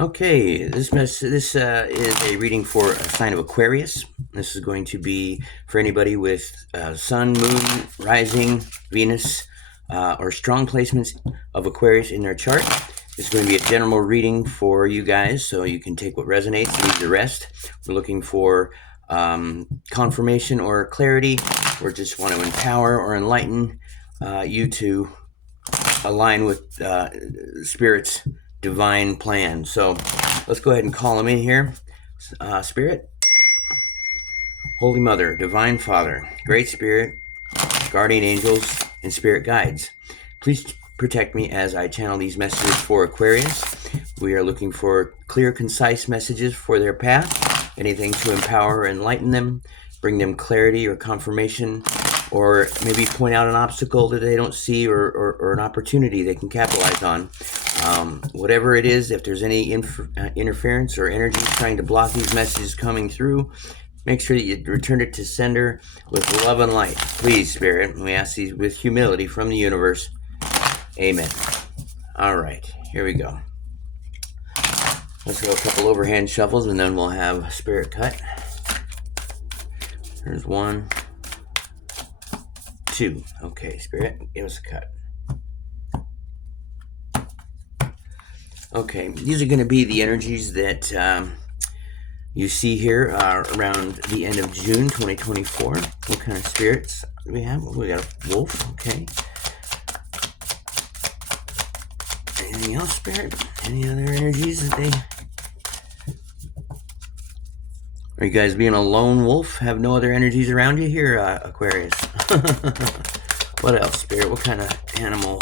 Okay, this is a reading for a sign of Aquarius. This is going to be for anybody with Sun, Moon, Rising, Venus, or strong placements of Aquarius in their chart. This is going to be a general reading for you guys, so you can take what resonates, leave the rest. We're looking for confirmation or clarity, or just want to empower or enlighten you to align with Spirit's divine plan. So let's go ahead and call them in here. Spirit, Holy Mother, Divine Father, Great Spirit, Guardian Angels, and Spirit Guides, please protect me as I channel these messages for Aquarius. We are looking for clear, concise messages for their path, anything to empower or enlighten them, bring them clarity or confirmation, or maybe point out an obstacle that they don't see, or an opportunity they can capitalize on. Whatever it is, if there's any interference or energy trying to block these messages coming through, make sure that you return it to sender with love and light. Please, Spirit, we ask these with humility from the universe. Amen. All right, here we go. Let's go a couple overhand shuffles, and then we'll have Spirit cut. There's 1, 2. Okay, Spirit, give us a cut. Okay, these are going to be the energies that you see here around the end of June 2024. What kind of spirits do we have? We got a wolf, okay. Anything else, Spirit? Any other energies that they... Are you guys being a lone wolf? Have no other energies around you here, Aquarius? What else, Spirit? What kind of animal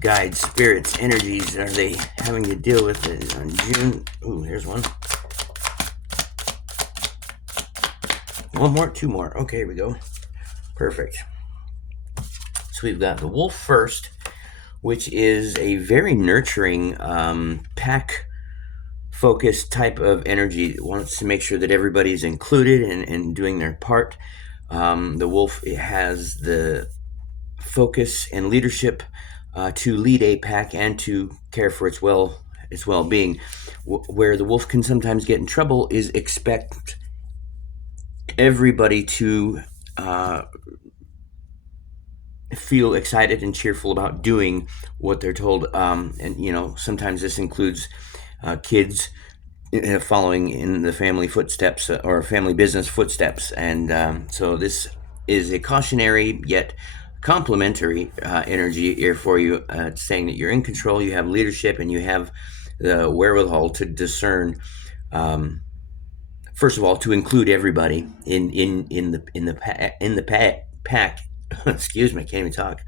guides, spirits, energies are they having to deal with on June? Ooh, here's one. One more, 2 more. Okay, here we go. Perfect. So we've got the wolf first, which is a very nurturing, pack-focused type of energy. It wants to make sure that everybody's included and doing their part. The wolf has the focus and leadership to lead a pack and to care for its well-being. Where the wolf can sometimes get in trouble is expect everybody to feel excited and cheerful about doing what they're told, and sometimes this includes kids following in the family footsteps or family business footsteps, and so this is a cautionary yet complementary energy here for you, saying that you're in control, you have leadership, and you have the wherewithal to discern. First of all, to include everybody in the pack. Excuse me, I can't even talk.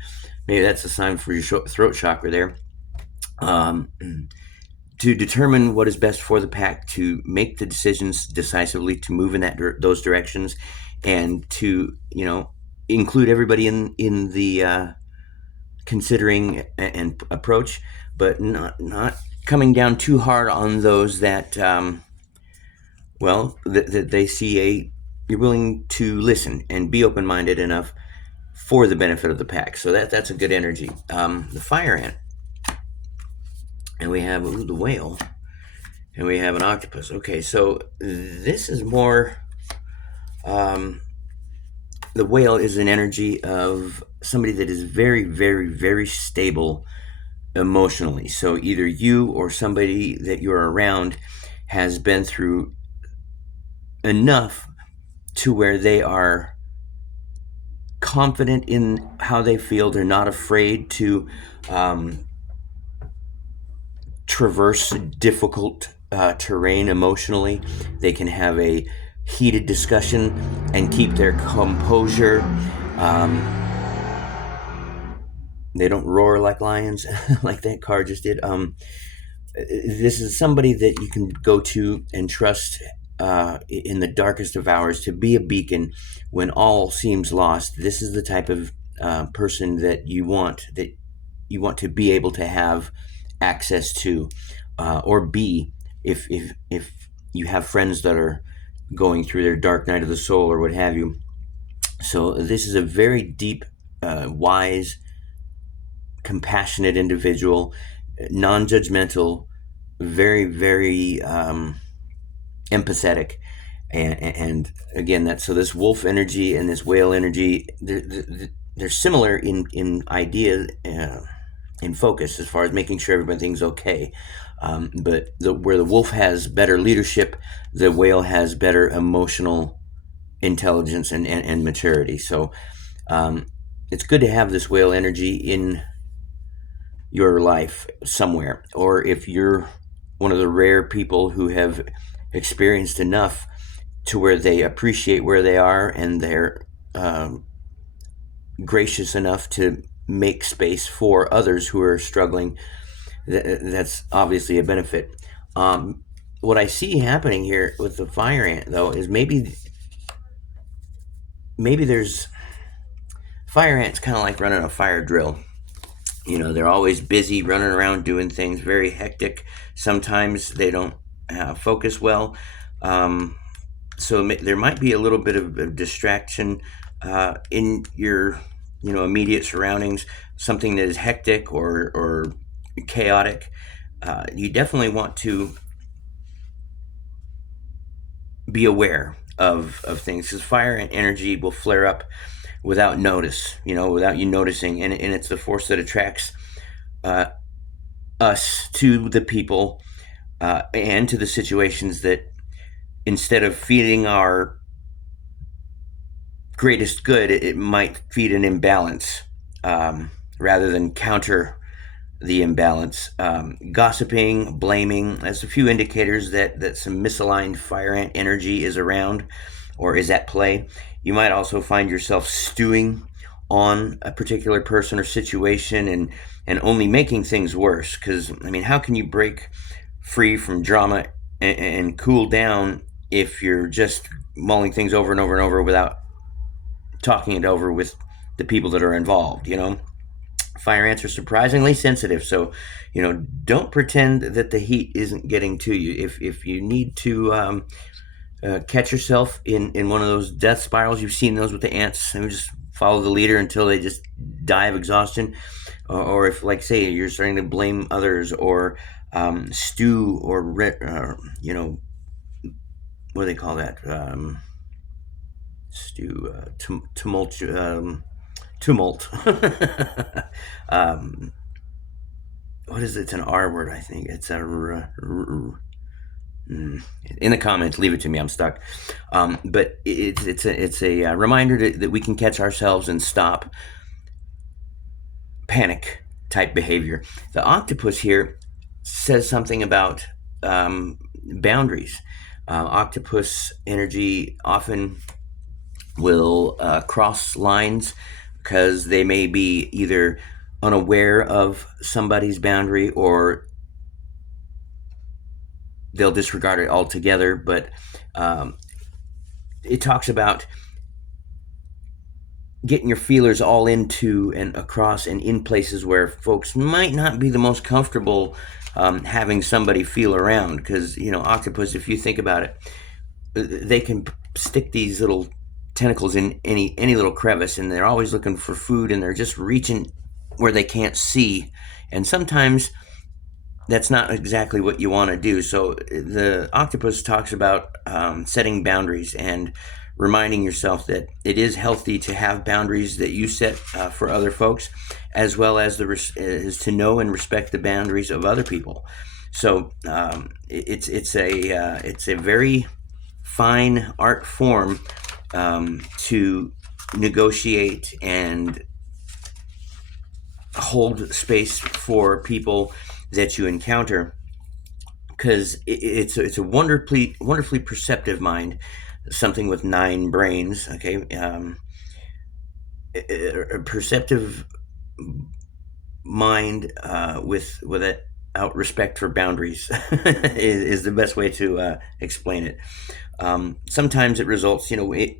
Maybe that's a sign for your throat chakra there. To determine what is best for the pack, to make the decisions decisively, to move in those directions, and to include everybody in the considering and approach, but not coming down too hard on those that that they see you're willing to listen and be open-minded enough for the benefit of the pack. So that's a good energy. The fire ant, and we have the whale, and we have an octopus. Okay, so this is more, the whale is an energy of somebody that is very, very, very stable emotionally. So either you or somebody that you're around has been through enough to where they are confident in how they feel. They're not afraid to traverse difficult terrain emotionally. They can have a heated discussion and keep their composure. They don't roar like lions like that card just did. This is somebody that you can go to and trust in the darkest of hours, to be a beacon when all seems lost. This is the type of person that you want to be able to have access to, or be, if you have friends that are going through their dark night of the soul or what have you. So this is a very deep, wise, compassionate individual, non-judgmental, very, very empathetic, and again, that so this wolf energy and this whale energy, they're similar in idea, in focus as far as making sure everything's okay. But where the wolf has better leadership, the whale has better emotional intelligence and maturity. So um, it's good to have this whale energy in your life somewhere. Or if you're one of the rare people who have experienced enough to where they appreciate where they are and they're um, gracious enough to make space for others who are struggling, that's obviously a benefit. What I see happening here with the fire ant, though, is maybe there's fire ants kind of like running a fire drill. You know, they're always busy running around doing things, very hectic. Sometimes they don't focus well. Um, so there might be a little bit of distraction in your, immediate surroundings, something that is hectic or chaotic. You definitely want to be aware of things, because fire and energy will flare up without notice, without you noticing, and it's the force that attracts uh, us to the people and to the situations that, instead of feeding our greatest good, it might feed an imbalance, rather than counter the imbalance. Gossiping, blaming, that's a few indicators that some misaligned fire ant energy is around or is at play. You might also find yourself stewing on a particular person or situation, and only making things worse. Because, I mean, how can you break free from drama and cool down if you're just mulling things over and over and over without talking it over with the people that are involved, Fire ants are surprisingly sensitive, so don't pretend that the heat isn't getting to you. If you need to catch yourself in one of those death spirals, you've seen those with the ants, and just follow the leader until they just die of exhaustion. Or if, like, say, you're starting to blame others, or stew, or what do they call that? Stew, tumult. um, what is it? It's an R word, I think. It's in the comments. Leave it to me. I'm stuck. But it's a reminder that we can catch ourselves and stop panic type behavior. The octopus here says something about boundaries. Octopus energy often will cross lines because they may be either unaware of somebody's boundary, or they'll disregard it altogether. But um, it talks about getting your feelers all into and across and in places where folks might not be the most comfortable having somebody feel around. Because, octopus, if you think about it, they can stick these little tentacles in any little crevice, and they're always looking for food, and they're just reaching where they can't see. And sometimes that's not exactly what you want to do. So the octopus talks about setting boundaries and reminding yourself that it is healthy to have boundaries that you set for other folks, as well as is to know and respect the boundaries of other people. So it's a very fine art form to negotiate and hold space for people that you encounter, because it's a wonderfully perceptive mind, something with 9 brains. Okay, a perceptive mind without respect for boundaries is the best way to explain it. Sometimes it results,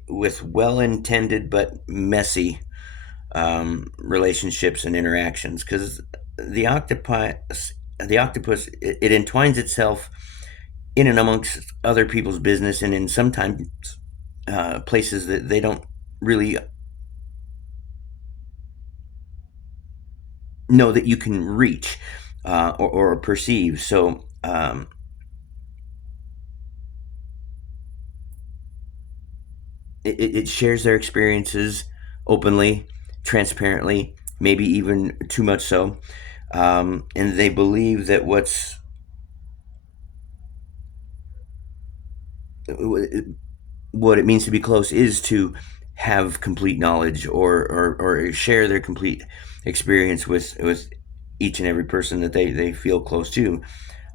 with well-intended but messy relationships and interactions, because the octopus it entwines itself in and amongst other people's business, and in sometimes places that they don't really know that you can reach or perceive. So Um, it shares their experiences openly, transparently, maybe even too much so. And they believe that what it means to be close is to have complete knowledge, or share their complete experience with each and every person that they feel close to.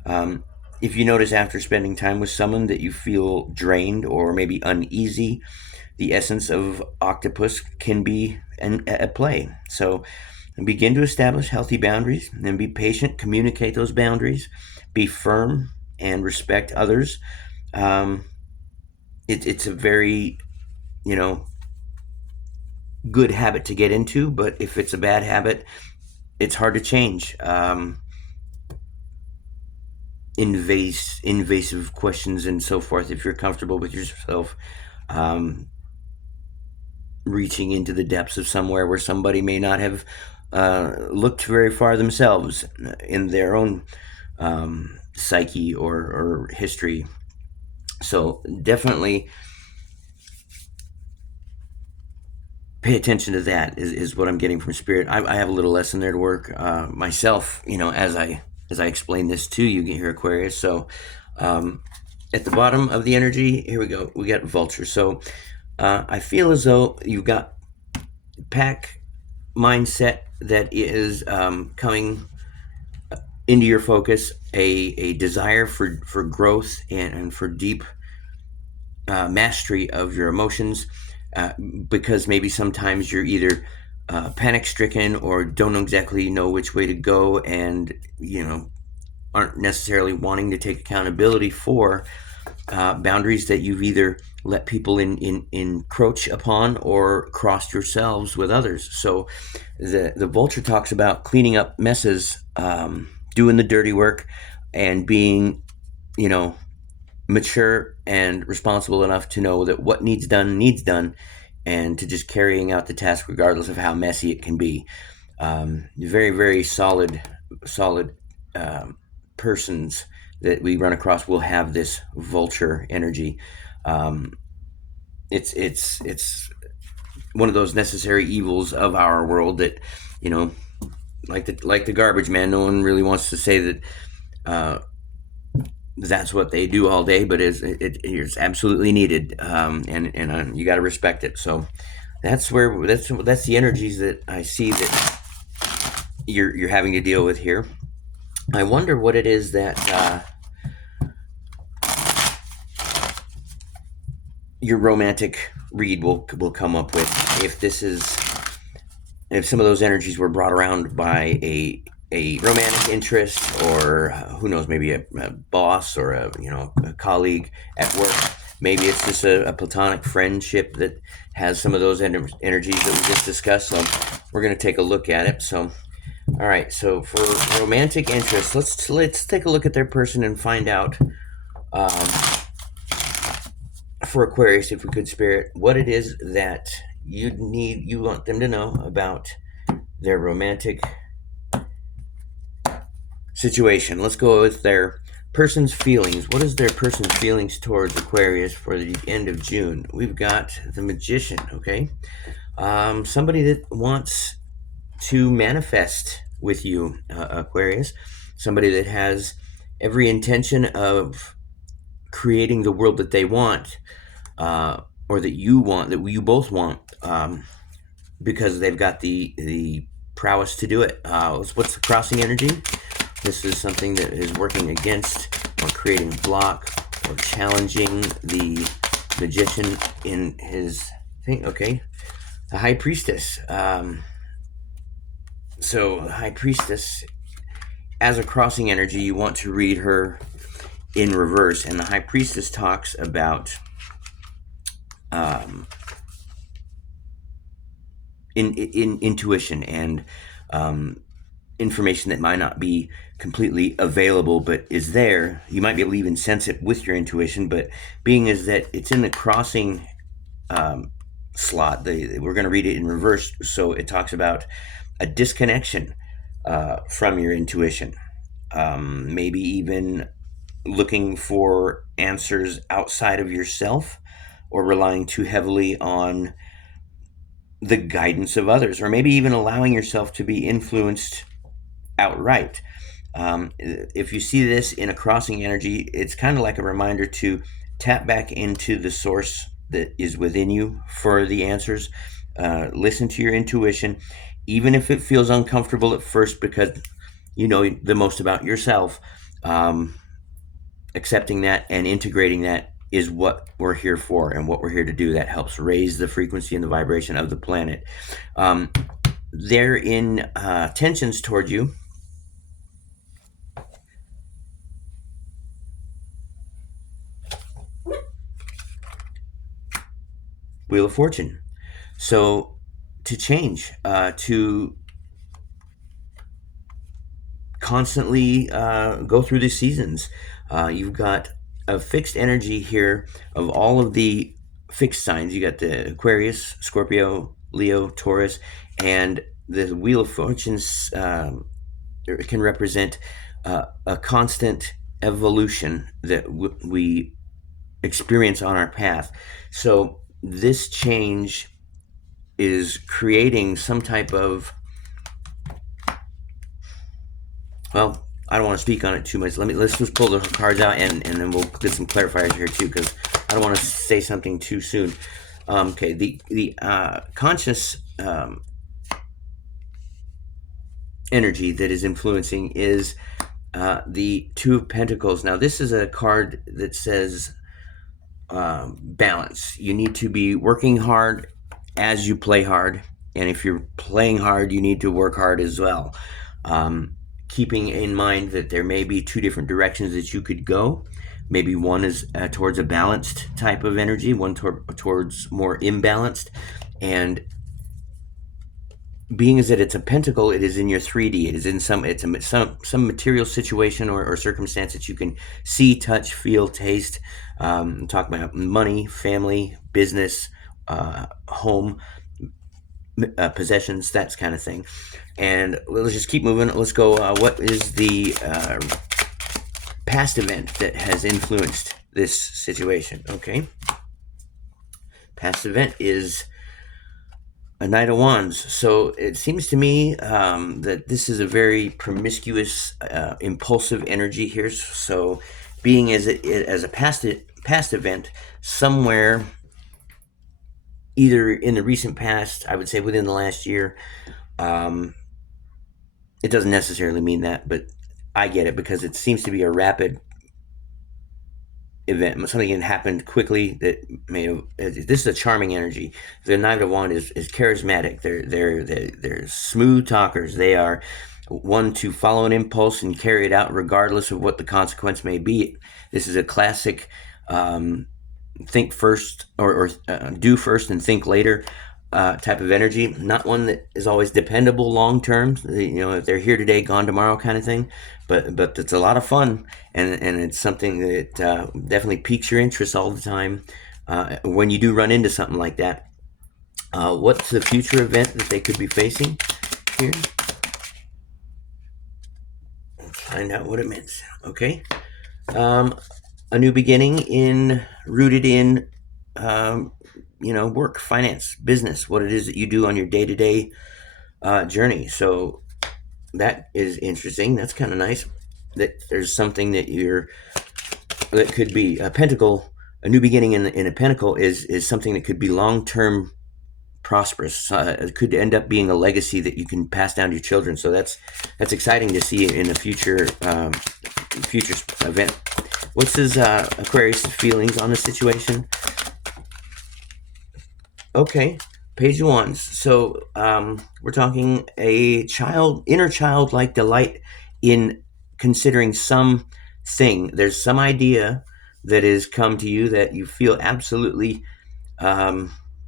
Um, if you notice after spending time with someone that you feel drained or maybe uneasy, the essence of octopus can be at play. So begin to establish healthy boundaries and be patient, communicate those boundaries, be firm, and respect others. Um, it's a very, you know, good habit to get into, but if it's a bad habit, it's hard to change. Invasive questions and so forth. If you're comfortable with yourself, um, reaching into the depths of somewhere where somebody may not have looked very far themselves in their own psyche or history. So definitely pay attention to that is what I'm getting from spirit. I have a little lesson there to work myself, as I explain this to you here, Aquarius. So um, at the bottom of the energy, here we go. We got vulture. So I feel as though you've got pack mindset that is coming into your focus, a desire for growth and for deep mastery of your emotions, because maybe sometimes you're either panic stricken or don't exactly know which way to go, and aren't necessarily wanting to take accountability for boundaries that you've either let people encroach upon or crossed yourselves with others. So the vulture talks about cleaning up messes, doing the dirty work, and being, you know, mature and responsible enough to know that what needs done, and to just carrying out the task regardless of how messy it can be. Very, very solid persons that we run across will have this vulture energy. Um, it's one of those necessary evils of our world that, you know, like the garbage man. No one really wants to say that uh, that's what they do all day, but it's absolutely needed, and you got to respect it. So that's the energies that I see that you're having to deal with here. I wonder what it is that your romantic read will come up with. If some of those energies were brought around by a romantic interest, or who knows, maybe a boss, or a colleague at work. Maybe it's just a platonic friendship that has some of those energies that we just discussed. So we're going to take a look at it. So all right. So for romantic interest, let's take a look at their person and find out, um, for Aquarius, if we could, spirit, what it is that you want them to know about their romantic situation. Let's go with their person's feelings. What is their person's feelings towards Aquarius for the end of June? We've got the Magician. Okay, somebody that wants to manifest with you, Aquarius. Somebody that has every intention of creating the world that they want, or that you both want, because they've got the prowess to do it. What's the crossing energy? This is something that is working against or creating a block or challenging the Magician in his thing. Okay, the High Priestess. So the High Priestess, as a crossing energy, you want to read her in reverse, and the High Priestess talks about um, in intuition and information that might not be completely available but is there. You might be able to even sense it with your intuition, but being is that it's in the crossing um, slot. We're going to read it in reverse, so it talks about a disconnection from your intuition, maybe even looking for answers outside of yourself, or relying too heavily on the guidance of others, or maybe even allowing yourself to be influenced outright. If you see this in a crossing energy, it's kind of like a reminder to tap back into the source that is within you for the answers. Listen to your intuition, even if it feels uncomfortable at first because you know the most about yourself. Um, Accepting that and integrating that is what we're here for and what we're here to do. That helps raise the frequency and the vibration of the planet. Um, they're in tensions toward you. Wheel of Fortune. So to change, to constantly go through the seasons. You've got a fixed energy here of all of the fixed signs. You got the Aquarius, Scorpio, Leo, Taurus, and the Wheel of Fortunes can represent a constant evolution that we experience on our path. So this change is creating some type of, well, I don't want to speak on it too much. Let's just pull the cards out and then we'll get some clarifiers here too, because I don't want to say something too soon. Okay, the conscious energy that is influencing is the Two of Pentacles. Now, this is a card that says balance. You need to be working hard as you play hard, and if you're playing hard, you need to work hard as well. Keeping in mind that there may be two different directions that you could go. Maybe one is towards a balanced type of energy, one towards more imbalanced. And being as that it's a pentacle, it is in your 3D. It is in some material situation or circumstance that you can see, touch, feel, taste. Talk about money, family, business, home, possessions, that kind of thing. And let's just keep moving. Let's go. What is the past event that has influenced this situation? Okay. Past event is a Knight of Wands. So it seems to me that this is a very promiscuous, impulsive energy here. So being as a past event somewhere, either in the recent past, I would say within the last year. It doesn't necessarily mean that, but I get it because it seems to be a rapid event, something that happened quickly that may have. This is a charming energy. The Knight of Wands is charismatic. They're smooth talkers. They are one to follow an impulse and carry it out regardless of what the consequence may be. This is a classic think first or do first and think later type of energy. Not one that is always dependable long term. If they're here today, gone tomorrow kind of thing. But it's a lot of fun, and it's something that definitely piques your interest all the time when you do run into something like that. What's the future event that they could be facing here? Let's find out what it means. Okay. A new beginning rooted in work, finance, business, what it is that you do on your day-to-day journey. So that is interesting. That's kind of nice that there's something that could be a pentacle. A new beginning in a pentacle is something that could be long-term prosperous. It could end up being a legacy that you can pass down to your children. So that's exciting to see in a future event. What's his Aquarius' feelings on the situation? Okay, Page of Wands. So we're talking inner childlike delight in considering something. There's some idea that has come to you that you feel absolutely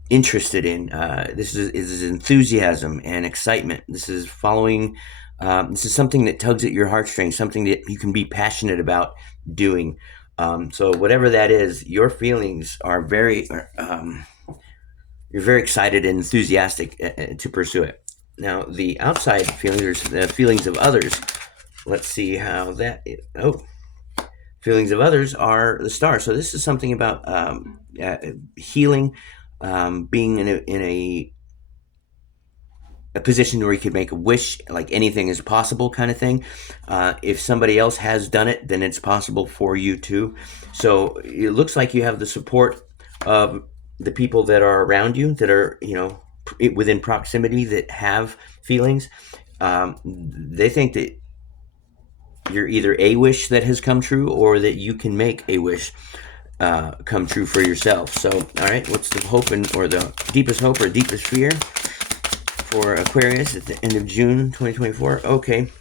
interested in. This is enthusiasm and excitement. This is following. This is something that tugs at your heartstrings, something that you can be passionate about doing. So whatever that is, your feelings are you're very excited and enthusiastic to pursue it. Now, the outside feelings, the feelings of others. Let's see how that is. Oh, Feelings of others are the star. So this is something about healing, being in a position where you could make a wish, like anything is possible kind of thing. If somebody else has done it, then it's possible for you too. So it looks like you have the support of the people that are around you, that are, within proximity, that have feelings. They think that you're either a wish that has come true, or that you can make a wish come true for yourself. So, all right, what's the hope or the deepest hope or deepest fear for Aquarius at the end of June 2024? Okay.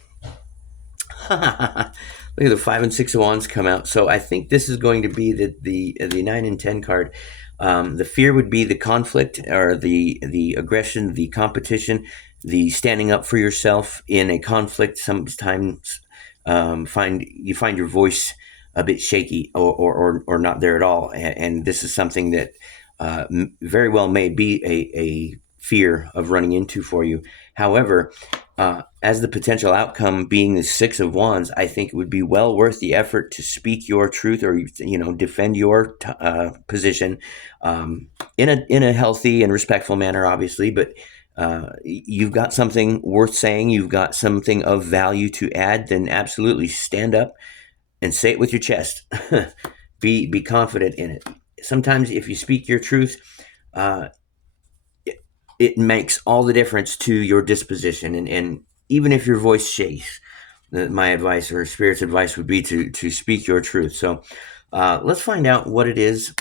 Look at the 5 and 6 of Wands come out. So I think this is going to be the 9 and 10 card. The fear would be the conflict, or the aggression, the competition, the standing up for yourself in a conflict. Sometimes find your voice a bit shaky, or not there at all. And this is something that very well may be a fear of running into for you. However, as the potential outcome being the 6 of Wands, I think it would be well worth the effort to speak your truth, or defend your position in a healthy and respectful manner, obviously. But you've got something worth saying, you've got something of value to add, then absolutely stand up and say it with your chest. Be confident in it. Sometimes if you speak your truth, it makes all the difference to your disposition. And even if your voice shakes, my advice, or Spirit's advice, would be to speak your truth. So let's find out what it is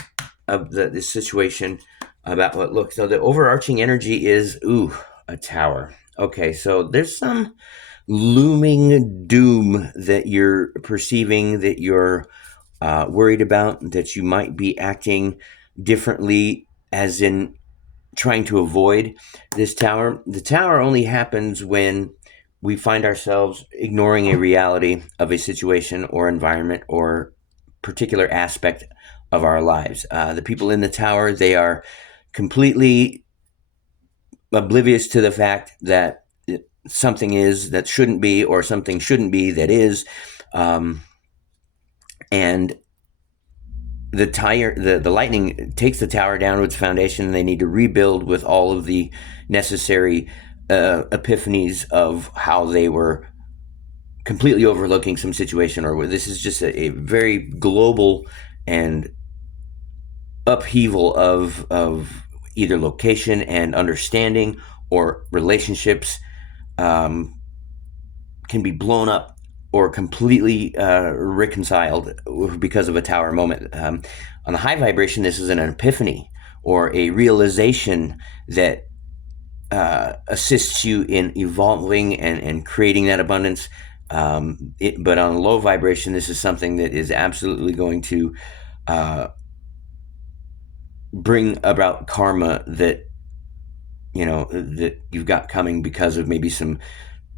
of this situation, about what looks. So the overarching energy is, a tower. Okay, so there's some looming doom that you're perceiving, that you're worried about, that you might be acting differently, as in trying to avoid this tower. The tower only happens when we find ourselves ignoring a reality of a situation or environment or particular aspect of our lives. The people in the tower, they are completely oblivious to the fact that something is that shouldn't be, or something shouldn't be that is. And the lightning takes the tower down to its foundation, and they need to rebuild with all of the necessary epiphanies of how they were completely overlooking some situation, or this is just a very global and upheaval of either location and understanding, or relationships can be blown up or completely reconciled because of a tower moment. On the high vibration, this is an epiphany, or a realization that assists you in evolving and creating that abundance. But on low vibration, this is something that is absolutely going to bring about karma that that you've got coming, because of maybe some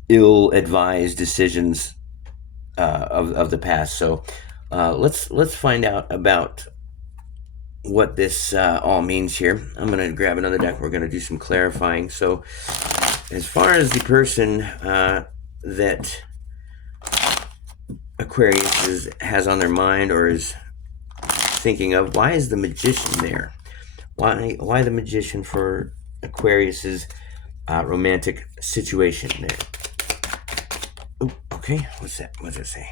ill-advised decisions of the past. So let's find out about what this all means here. I'm going to grab another deck. We're going to do some clarifying. So as far as the person that Aquarius has on their mind, or is thinking of, why is the Magician there? Why the Magician for Aquarius's romantic situation there? Okay, what's that? What does it say?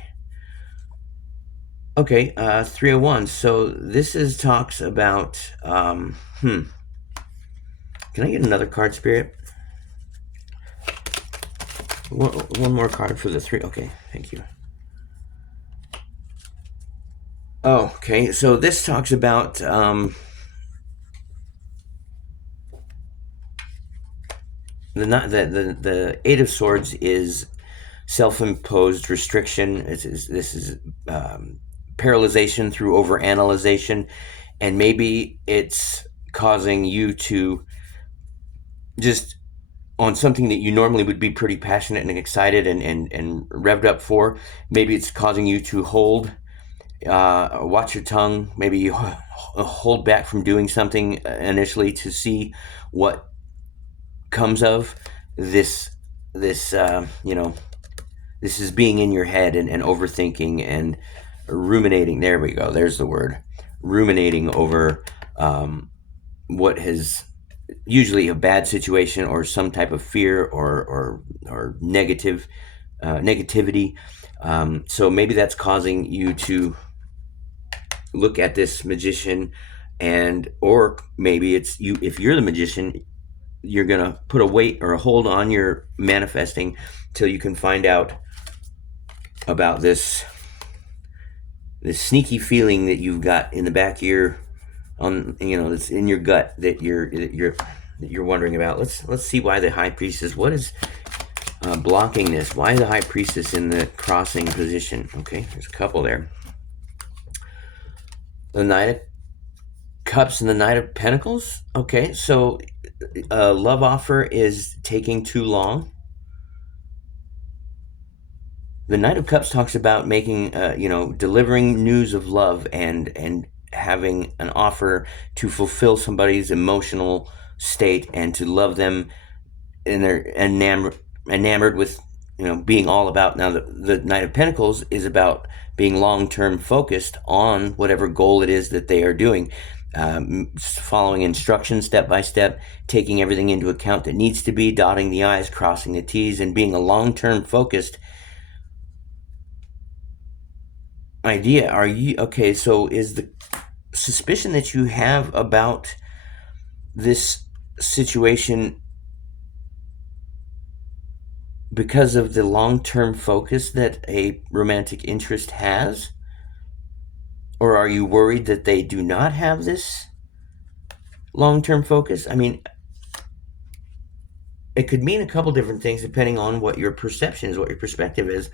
Okay, 301. So this talks about, can I get another card, Spirit? One more card for the 3. Okay, thank you. Oh, okay, so this talks about, the 8 of Swords is self-imposed restriction. This is paralyzation through overanalyzation, and maybe it's causing you to just, on something that you normally would be pretty passionate and excited and revved up for, maybe it's causing you to watch your tongue, maybe you hold back from doing something initially, to see what comes of this. This is being in your head and overthinking, and ruminating. There we go. There's the word. Ruminating over what has usually a bad situation or some type of fear or negativity. So maybe that's causing you to look at this magician, and or maybe it's you. If you're the magician, you're gonna put a weight or a hold on your manifesting till you can find out about this sneaky feeling that you've got in the back of your that's in your gut that you're wondering about. Let's see why the high priestess. What is blocking this? Why the high priestess in the crossing position? Okay, there's a couple there. The Knight of Cups and the Knight of Pentacles. Okay, so a love offer is taking too long. The Knight of Cups talks about making, delivering news of love and having an offer to fulfill somebody's emotional state and to love them, and they're enamored with, being all about. Now, the Knight of Pentacles is about being long-term focused on whatever goal it is that they are doing, following instructions step by step, taking everything into account that needs to be, dotting the I's, crossing the T's, and being a long-term focused idea. Are you okay? So is the suspicion that you have about this situation because of the long-term focus that a romantic interest has? Or are you worried that they do not have this long-term focus? I mean, it could mean a couple different things depending on what your perception is, what your perspective is.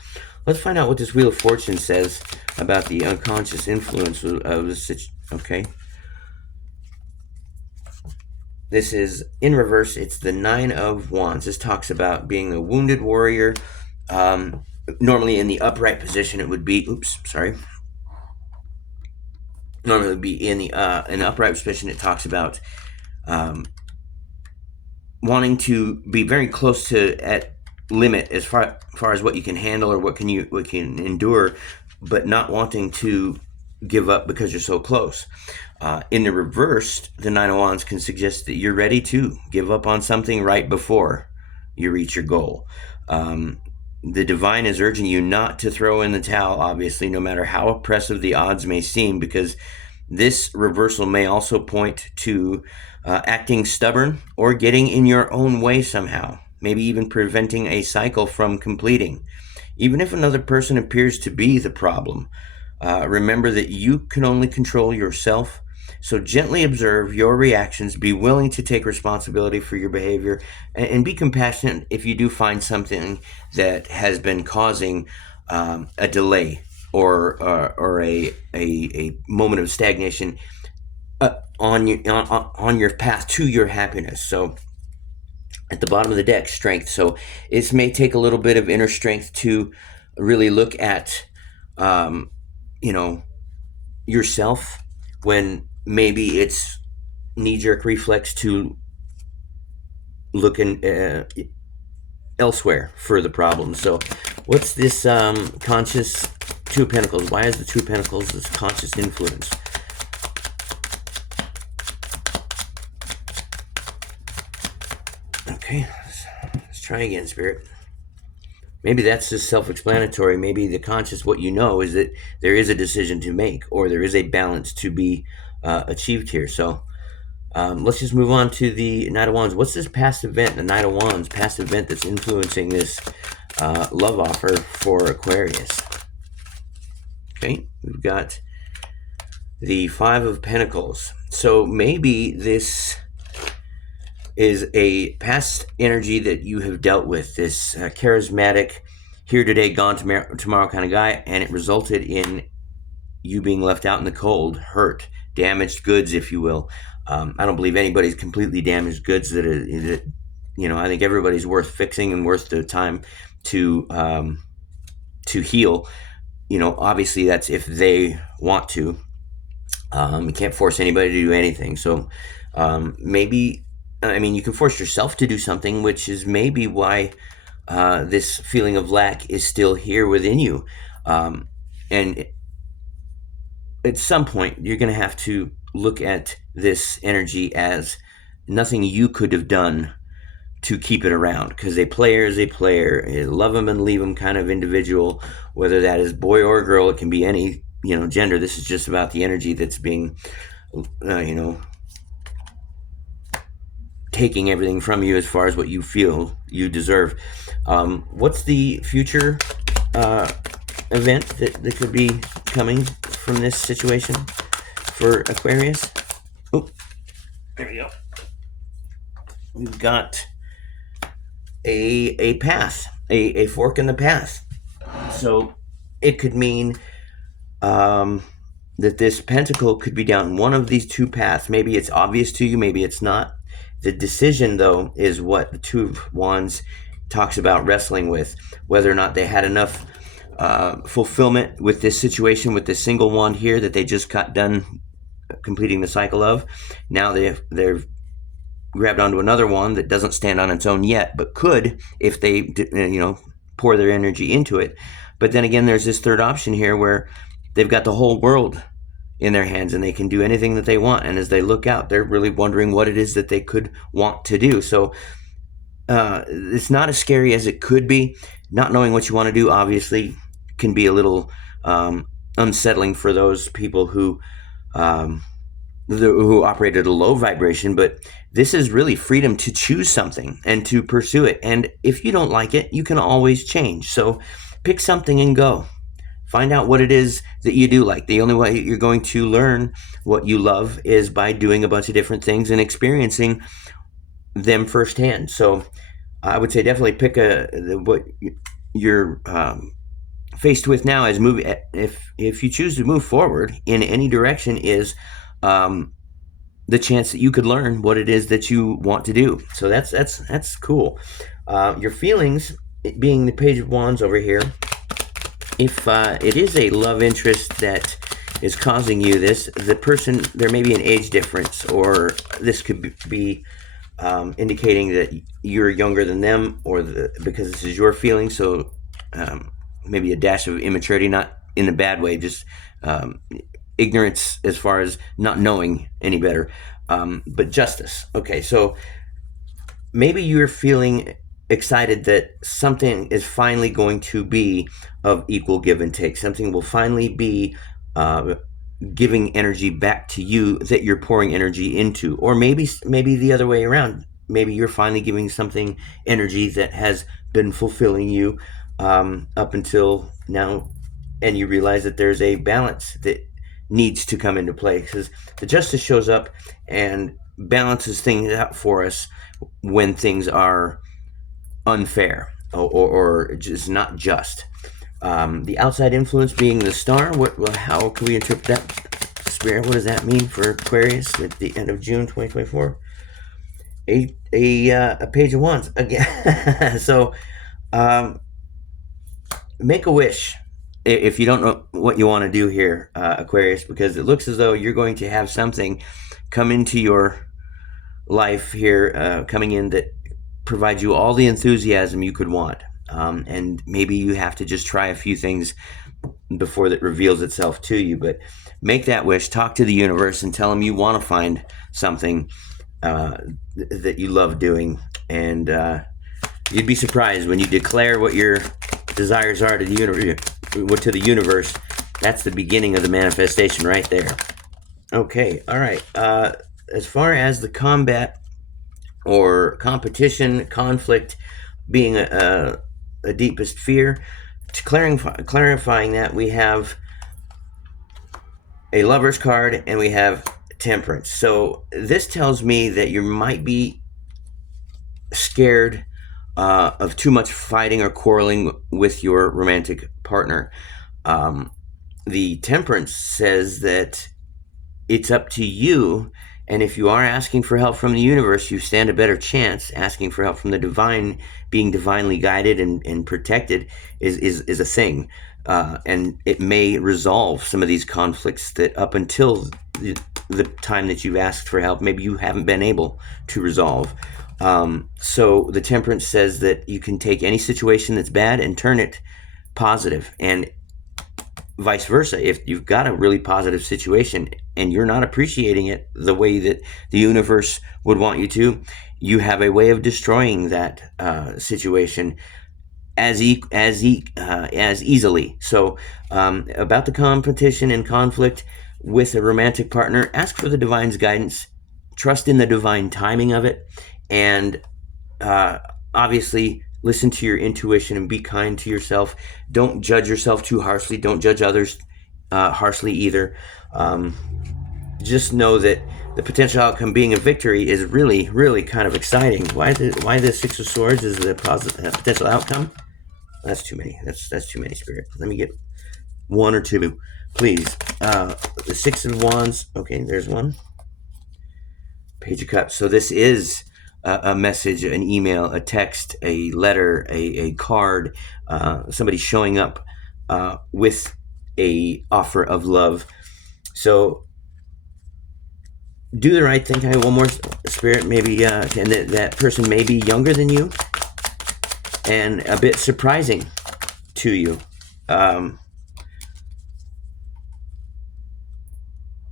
Let's find out what this Wheel of Fortune says about the unconscious influence of the situation. Okay. This is in reverse. It's the Nine of Wands. This talks about being a wounded warrior. Normally in the upright position, it would be, normally it would be in the an upright position. It talks about wanting to be very close to at limit as far as what you can handle or what can endure, but not wanting to give up because you're so close. In the reverse, the Nine of Wands can suggest that you're ready to give up on something right before you reach your goal. The divine is urging you not to throw in the towel, obviously, no matter how oppressive the odds may seem, because this reversal may also point to acting stubborn or getting in your own way somehow, maybe even preventing a cycle from completing. Even if another person appears to be the problem, remember that you can only control yourself. So gently observe your reactions, be willing to take responsibility for your behavior, and be compassionate if you do find something that has been causing a delay or a moment of stagnation on your path to your happiness. So at the bottom of the deck, strength. So it may take a little bit of inner strength to really look at yourself when maybe it's knee-jerk reflex to looking elsewhere for the problem. So what's this conscious Two of Pentacles? Why is the Two of Pentacles this conscious influence? Okay, let's try again, Spirit. Maybe that's just self-explanatory. Maybe the conscious, what you know, is that there is a decision to make, or there is a balance to be achieved here. So let's just move on to the Knight of Wands. What's this past event, the Knight of Wands, past event that's influencing this love offer for Aquarius? Okay, we've got the Five of Pentacles. So maybe this is a past energy that you have dealt with, this charismatic, here today, gone tomorrow kind of guy, and it resulted in you being left out in the cold, hurt, damaged goods, if you will. I don't believe anybody's completely damaged goods. I think everybody's worth fixing and worth the time to heal. Obviously that's if they want to. You can't force anybody to do anything. So maybe. You can force yourself to do something, which is maybe why this feeling of lack is still here within you. And at some point, you're going to have to look at this energy as nothing you could have done to keep it around, because a player is a player, a love them and leave them kind of individual, whether that is boy or girl. It can be any gender. This is just about the energy that's being taking everything from you as far as what you feel you deserve. What's the future event that could be coming from this situation for Aquarius? Oh, there we go. We've got a path, a fork in the path. So it could mean that this pentacle could be down one of these two paths. Maybe it's obvious to you, maybe it's not. The decision, though, is what the Two of Wands talks about wrestling with, whether or not they had enough fulfillment with this situation, with this single wand here that they just got done completing the cycle of. Now they've grabbed onto another one that doesn't stand on its own yet, but could if they pour their energy into it. But then again, there's this third option here where they've got the whole world in their hands and they can do anything that they want. And as they look out, they're really wondering what it is that they could want to do. So it's not as scary as it could be. Not knowing what you want to do, obviously, can be a little unsettling for those people who operate at a low vibration. But this is really freedom to choose something and to pursue it. And if you don't like it, you can always change. So pick something and go. Find out what it is that you do like. The only way you're going to learn what you love is by doing a bunch of different things and experiencing them firsthand. So I would say definitely pick what you're faced with now as move. If you choose to move forward in any direction, is the chance that you could learn what it is that you want to do. So that's cool. Your feelings, being the Page of Wands over here. If it is a love interest that is causing you this, the person, there may be an age difference, or this could be indicating that you're younger than them, or because this is your feeling. So maybe a dash of immaturity, not in a bad way, just ignorance as far as not knowing any better, but justice. Okay, so maybe you're feeling excited that something is finally going to be of equal give and take. Something will finally be giving energy back to you that you're pouring energy into. Or maybe the other way around. Maybe you're finally giving something energy that has been fulfilling you up until now, and you realize that there's a balance that needs to come into play, because the Justice shows up and balances things out for us when things are unfair or just not just. The outside influence being the Star. How can we interpret that, Spirit? What does that mean for Aquarius at the end of June 2024? A Page of Wands again. So make a wish if you don't know what you want to do here, Aquarius, because it looks as though you're going to have something come into your life here, coming in that provides you all the enthusiasm you could want. And maybe you have to just try a few things before that reveals itself to you. But make that wish, talk to the universe, and tell them you want to find something that you love doing. And you'd be surprised when you declare what your desires are to the universe. That's the beginning of the manifestation right there. Okay, all right. As far as the combat or competition, conflict being a deepest fear, to clarifying that, we have a Lover's card and we have Temperance. So this tells me that you might be scared of too much fighting or quarreling with your romantic partner. The Temperance says that it's up to you, and if you are asking for help from the universe, you stand a better chance. Asking for help from the divine, being divinely guided and protected is a thing. And it may resolve some of these conflicts that up until the time that you've asked for help, maybe you haven't been able to resolve. So the Temperance says that you can take any situation that's bad and turn it positive. And vice versa. If you've got a really positive situation and you're not appreciating it the way that the universe would want you to, you have a way of destroying that situation as easily. So, about the competition and conflict with a romantic partner, ask for the divine's guidance, trust in the divine timing of it, and uh, obviously listen to your intuition and be kind to yourself. Don't judge yourself too harshly. Don't judge others harshly either. Um, just know that the potential outcome being a victory is really, really kind of exciting. Why the Six of Swords is the positive potential outcome? That's too many. That's too many, Spirit. Let me get one or two, please. The Six of Wands. Okay, there's one. Page of Cups. So this is a message, an email, a text, a letter, a card, somebody showing up with a offer of love. So do the right thing. Can I have one more, Spirit? Maybe, and that person may be younger than you and a bit surprising to you.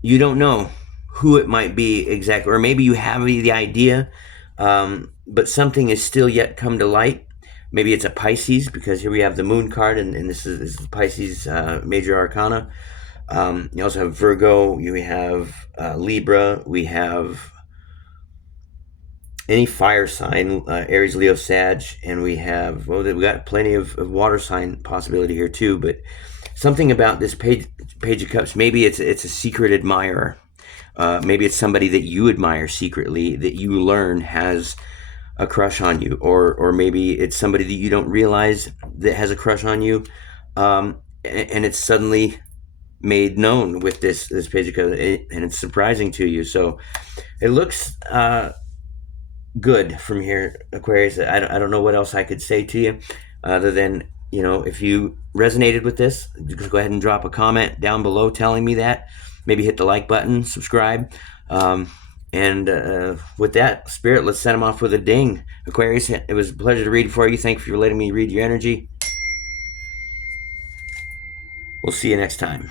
You don't know who it might be exactly, or maybe you have the idea, but something is still yet come to light. Maybe it's a Pisces, because here we have the Moon card, and this is Pisces major arcana. You also have Virgo. You have Libra. We have any fire sign, Aries, Leo, Sag, and we got plenty of water sign possibility here too. But something about this page of Cups, maybe it's a secret admirer. Maybe it's somebody that you admire secretly that you learn has a crush on you, or maybe it's somebody that you don't realize that has a crush on you, and it's suddenly made known with this page of Cups, and it's surprising to you. So it looks good from here, Aquarius. I don't know what else I could say to you other than, if you resonated with this, just go ahead and drop a comment down below telling me that. Maybe hit the like button, subscribe. And with that, Spirit, let's send them off with a ding. Aquarius, it was a pleasure to read for you. Thank you for letting me read your energy. We'll see you next time.